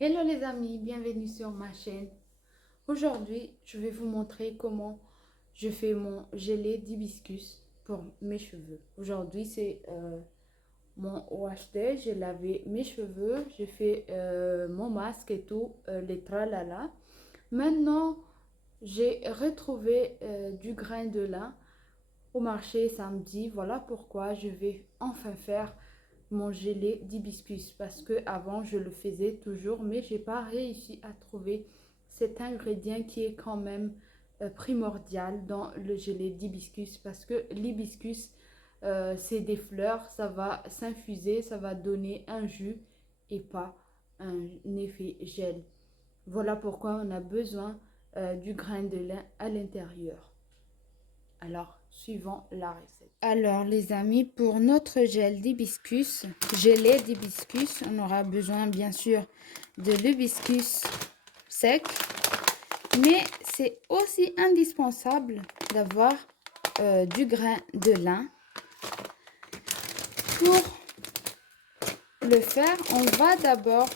Hello les amis, bienvenue sur ma chaîne. Aujourd'hui, je vais vous montrer comment je fais mon gelé d'hibiscus pour mes cheveux. Aujourd'hui, c'est mon wash day. J'ai lavé mes cheveux, j'ai fait mon masque et tout, les tralala. Maintenant, j'ai retrouvé du grain de lin au marché samedi. Voilà pourquoi je vais enfin faire mon gelé d'hibiscus parce que avant je le faisais toujours mais j'ai pas réussi à trouver cet ingrédient qui est quand même primordial dans le gelé d'hibiscus parce que l'hibiscus c'est des fleurs, ça va s'infuser, ça va donner un jus et pas un effet gel. Voilà pourquoi on a besoin du grain de lin à l'intérieur. Alors, suivons la recette. Alors, les amis, pour notre gelé d'hibiscus, on aura besoin bien sûr de l'hibiscus sec, mais c'est aussi indispensable d'avoir du grain de lin. Pour le faire, on va d'abord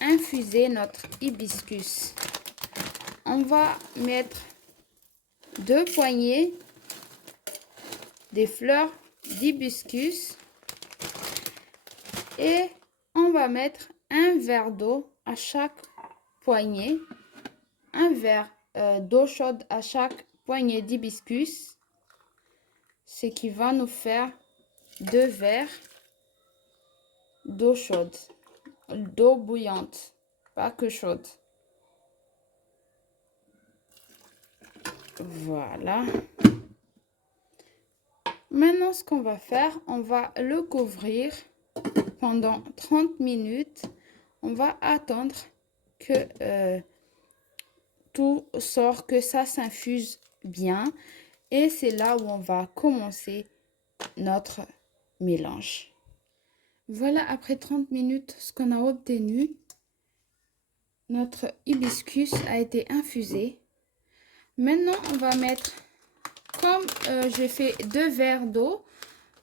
infuser notre hibiscus. On va mettre 2 poignées des fleurs d'hibiscus et on va mettre un verre d'eau à chaque poignée, un verre d'eau chaude à chaque poignée d'hibiscus, ce qui va nous faire 2 verres d'eau chaude, d'eau bouillante, pas que chaude. Voilà. Maintenant, ce qu'on va faire, on va le couvrir pendant 30 minutes. On va attendre que tout sort, que ça s'infuse bien. Et c'est là où on va commencer notre mélange. Voilà, après 30 minutes, ce qu'on a obtenu. Notre hibiscus a été infusé. Maintenant, on va mettre, comme j'ai fait 2 verres d'eau,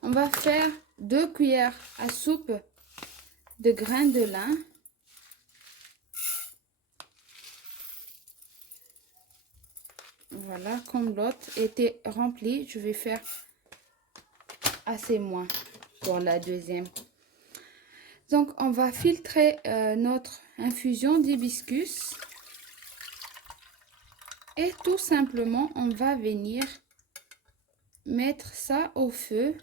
on va faire 2 cuillères à soupe de grains de lin. Voilà, comme l'autre était rempli, je vais faire assez moins pour la deuxième. Donc, on va filtrer notre infusion d'hibiscus. Et tout simplement, on va venir mettre ça au feu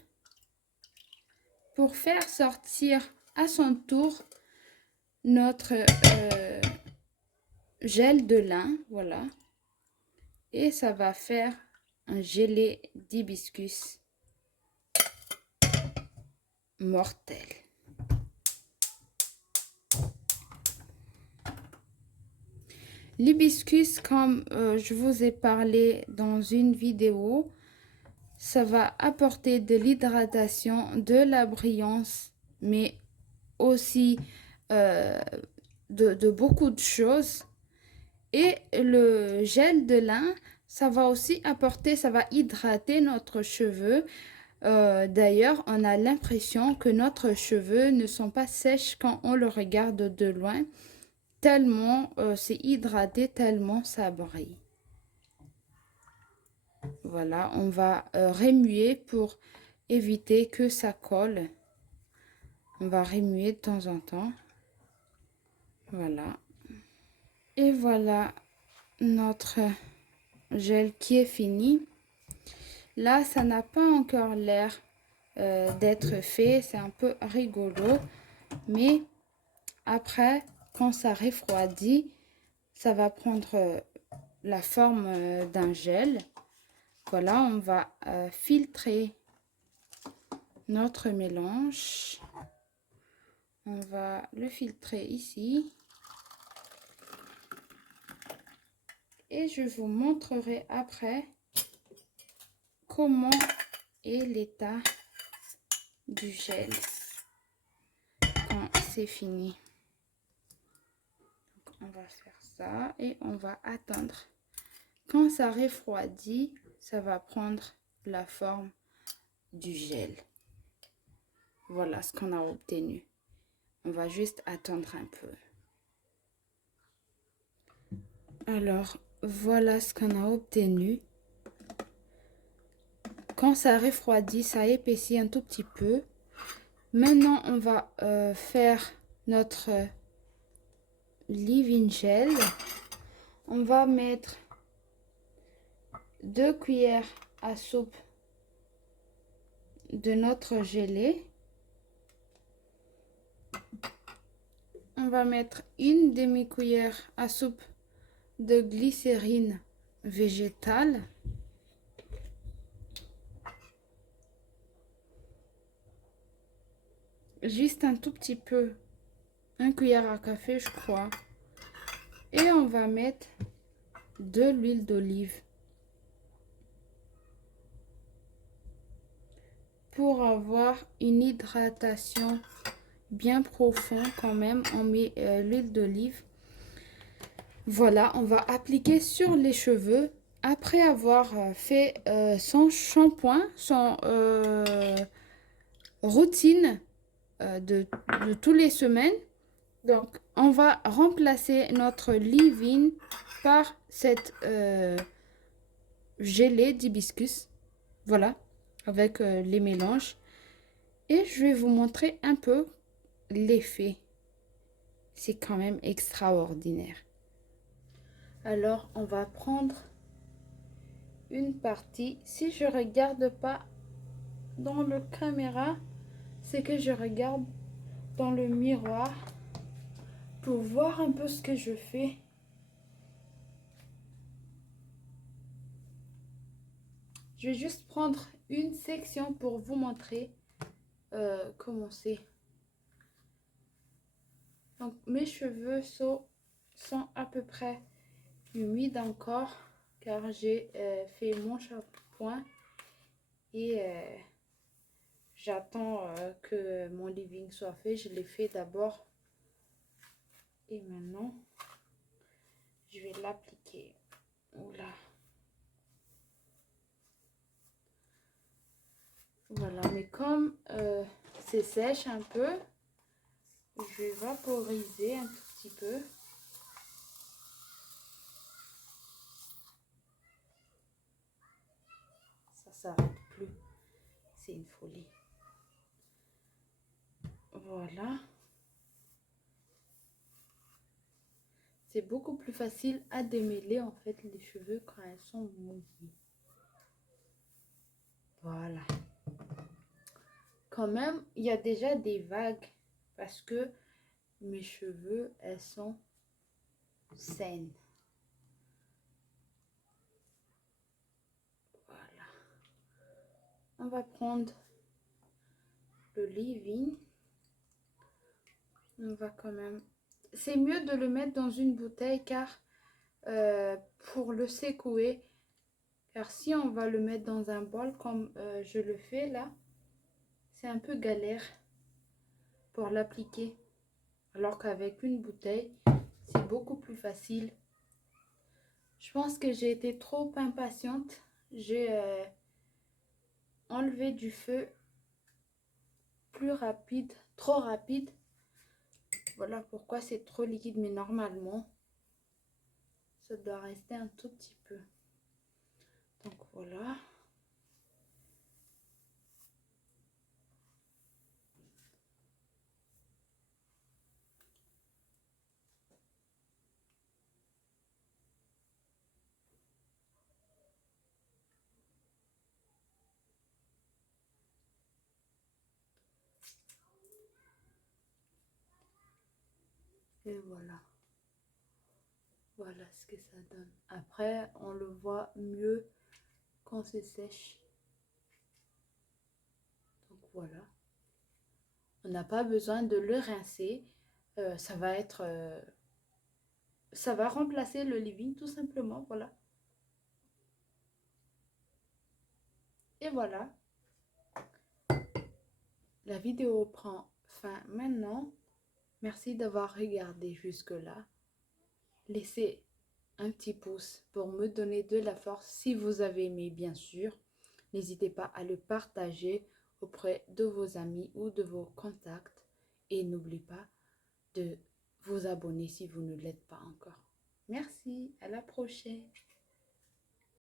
pour faire sortir à son tour notre gel de lin. Voilà. Et ça va faire un gelé d'hibiscus mortel. L'hibiscus, comme je vous ai parlé dans une vidéo, ça va apporter de l'hydratation, de la brillance, mais aussi de beaucoup de choses. Et le gel de lin, ça va aussi apporter, ça va hydrater notre cheveu. D'ailleurs, on a l'impression que notre cheveux ne sont pas sèches quand on le regarde de loin. Tellement c'est hydraté, tellement ça brille. Voilà, on va remuer pour éviter que ça colle. On va remuer de temps en temps. Voilà. Et voilà notre gel qui est fini. Là, ça n'a pas encore l'air d'être fait. C'est un peu rigolo. Mais après, quand ça refroidit, ça va prendre la forme d'un gel. Voilà, on va filtrer notre mélange. On va le filtrer ici. Et je vous montrerai après comment est l'état du gel quand c'est fini. Donc, on va faire ça et on va attendre. Quand ça refroidit, ça va prendre la forme du gel. Voilà ce qu'on a obtenu. On va juste attendre un peu. Alors, voilà ce qu'on a obtenu. Quand ça refroidit, ça épaissit un tout petit peu. Maintenant, on va faire notre leave-in gel. On va mettre 2 cuillères à soupe de notre gelée. On va mettre une demi-cuillère à soupe de glycérine végétale. Juste un tout petit peu, 1 cuillère à café, je crois. Et on va mettre de l'huile d'olive. Pour avoir une hydratation bien profonde quand même, on met l'huile d'olive. Voilà, on va appliquer sur les cheveux. Après avoir fait son shampoing, son routine de toutes les semaines. Donc, on va remplacer notre leave-in par cette gelée d'hibiscus. Voilà, avec les mélanges. Et je vais vous montrer un peu l'effet. C'est quand même extraordinaire. Alors, on va prendre une partie. Si je regarde pas dans le caméra, c'est que je regarde dans le miroir pour voir un peu ce que je fais. Je vais juste prendre une section pour vous montrer comment c'est. Donc mes cheveux sont à peu près humides encore car j'ai fait mon shampoing et j'attends que mon leave-in soit fait. Je l'ai fait d'abord et maintenant je vais l'appliquer. Oula. Voilà, mais comme c'est sèche un peu, je vais vaporiser un tout petit peu. Ça s'arrête plus. C'est une folie. Voilà. C'est beaucoup plus facile à démêler en fait les cheveux quand elles sont mouillées. Voilà. Quand même, il y a déjà des vagues parce que mes cheveux, elles sont saines. Voilà. On va prendre le leave-in. On va quand même... C'est mieux de le mettre dans une bouteille car pour le secouer, car si on va le mettre dans un bol comme je le fais là, c'est un peu galère pour l'appliquer. Alors qu'avec une bouteille, c'est beaucoup plus facile. Je pense que j'ai été trop impatiente. J'ai enlevé du feu plus rapide, trop rapide. Voilà pourquoi c'est trop liquide, mais normalement, ça doit rester un tout petit peu. Donc voilà. Et voilà. Voilà ce que ça donne. Après, on le voit mieux quand c'est sèche. Donc voilà. On n'a pas besoin de le rincer. Ça va remplacer le leave-in tout simplement. Voilà. Et voilà. La vidéo prend fin maintenant. Merci d'avoir regardé jusque-là. Laissez un petit pouce pour me donner de la force si vous avez aimé, bien sûr. N'hésitez pas à le partager auprès de vos amis ou de vos contacts. Et n'oubliez pas de vous abonner si vous ne l'êtes pas encore. Merci. Merci, à la prochaine.